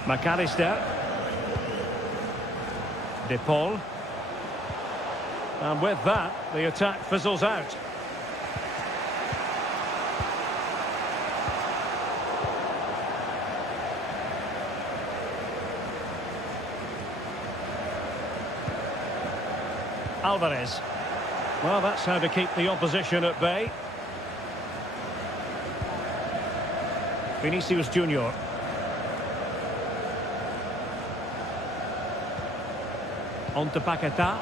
McAllister. De Paul. And with that, the attack fizzles out. Alvarez. Well, that's how to keep the opposition at bay. Vinicius Junior. On to Paquetá.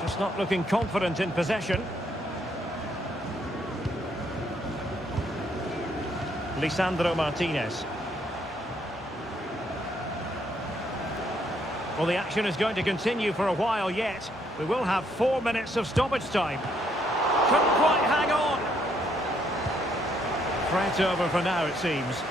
Just not looking confident in possession. Lisandro Martinez. Well, the action is going to continue for a while yet. We will have 4 minutes of stoppage time. Couldn't quite hang on. Threat over for now, it seems.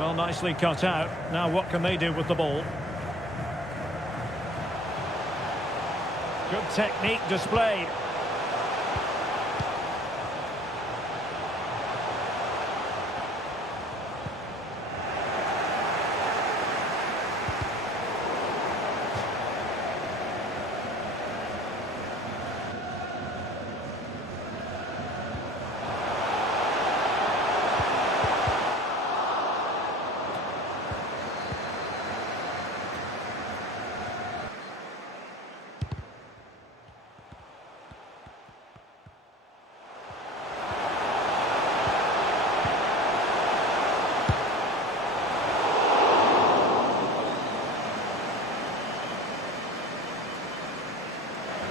Well, nicely cut out. Now what can they do with the ball? Good technique displayed.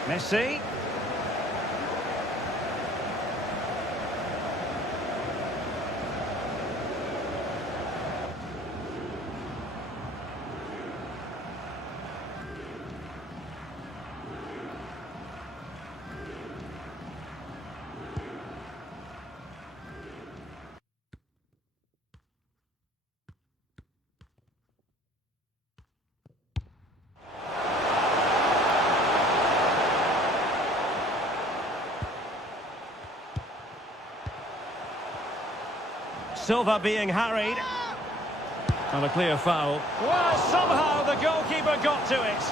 Messi. Silva being harried. And a clear foul. Well, somehow the goalkeeper got to it.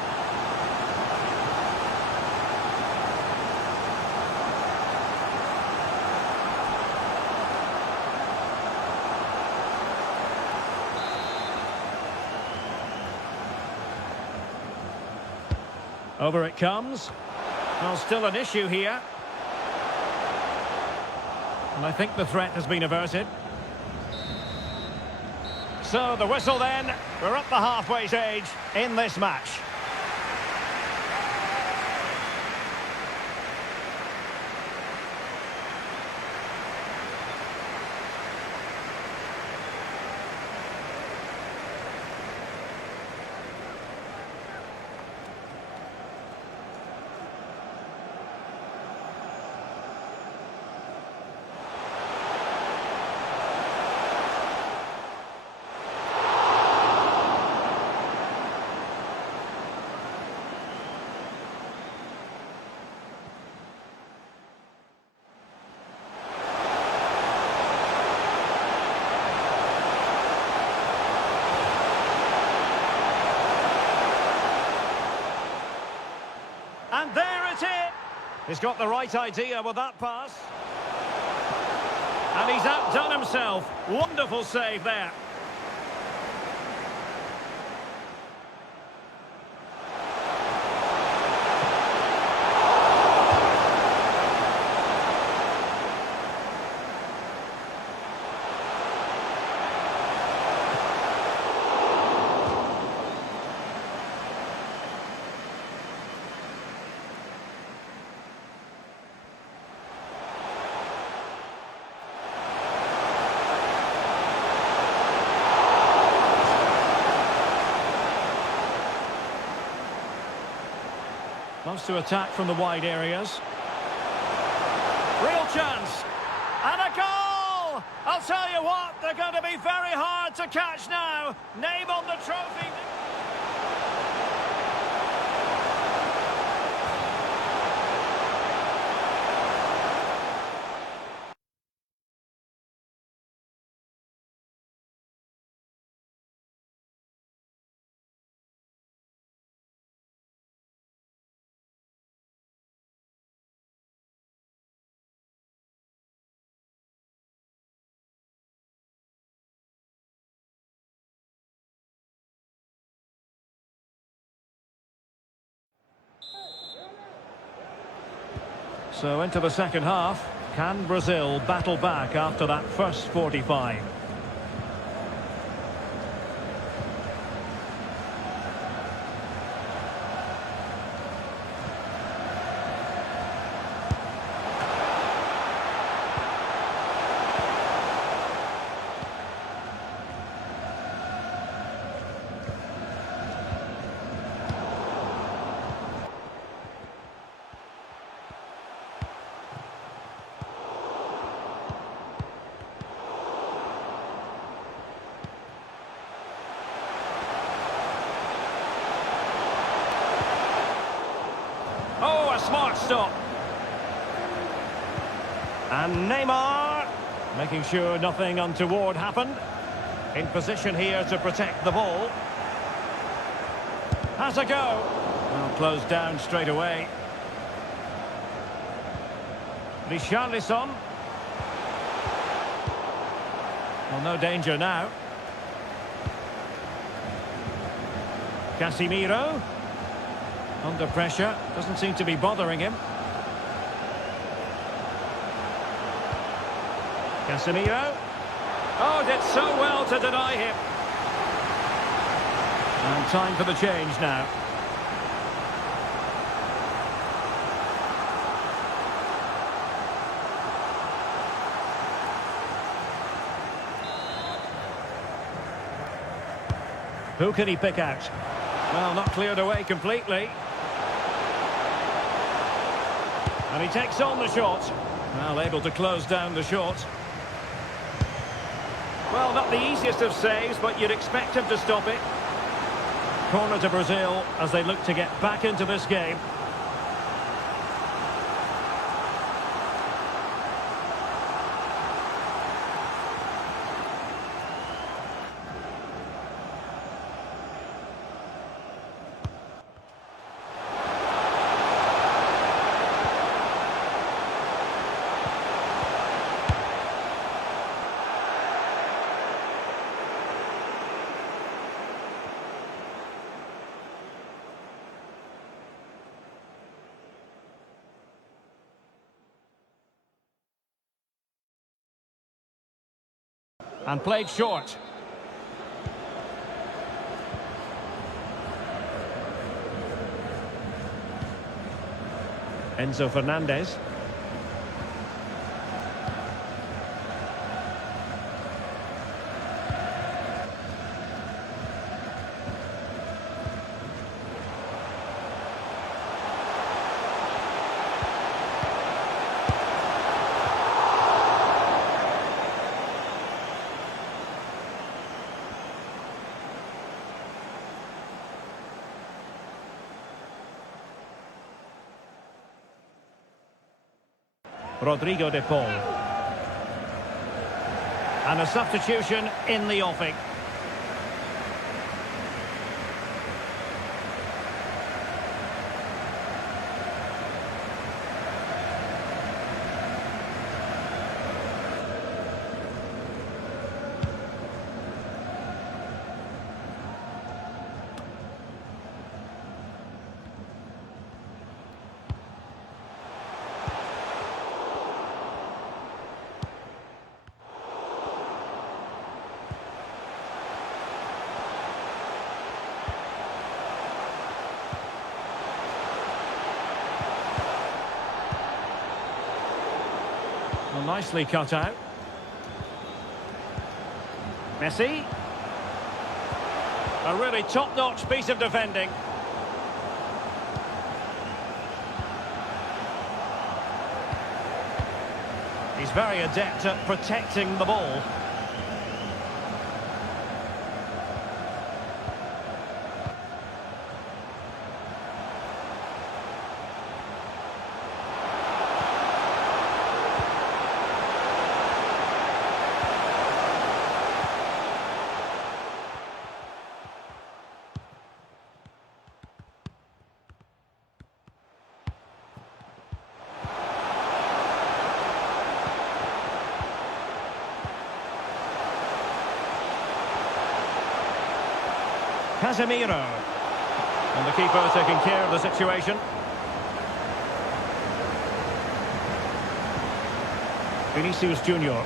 Over it comes. Well, still an issue here. And I think the threat has been averted. So the whistle then, we're up the halfway stage in this match. He's got the right idea with that pass. And he's outdone himself. Wonderful save there. Wants to attack from the wide areas. Real chance. And a goal! I'll tell you what, they're going to be very hard to catch now. Name on the trophy. So into the second half. Can Brazil battle back after that first 45? Oh, a smart stop. And Neymar, making sure nothing untoward happened. In position here to protect the ball. Has a go. Well, closed down straight away. Richarlison. Well, no danger now. Casemiro. Under pressure, doesn't seem to be bothering him. Casemiro. Oh, did so well to deny him. And time for the change now. Who can he pick out? Well, not cleared away completely. And he takes on the shot. Well, able to close down the shot. Well, not the easiest of saves, but you'd expect him to stop it. Corner to Brazil as they look to get back into this game. And played short. Enzo Fernandez. Rodrigo de Paul. And a substitution in the offing. Well, nicely cut out. Messi. A really top-notch piece of defending. He's very adept at protecting the ball. Casemiro. And the keeper taking care of the situation. Vinicius Junior.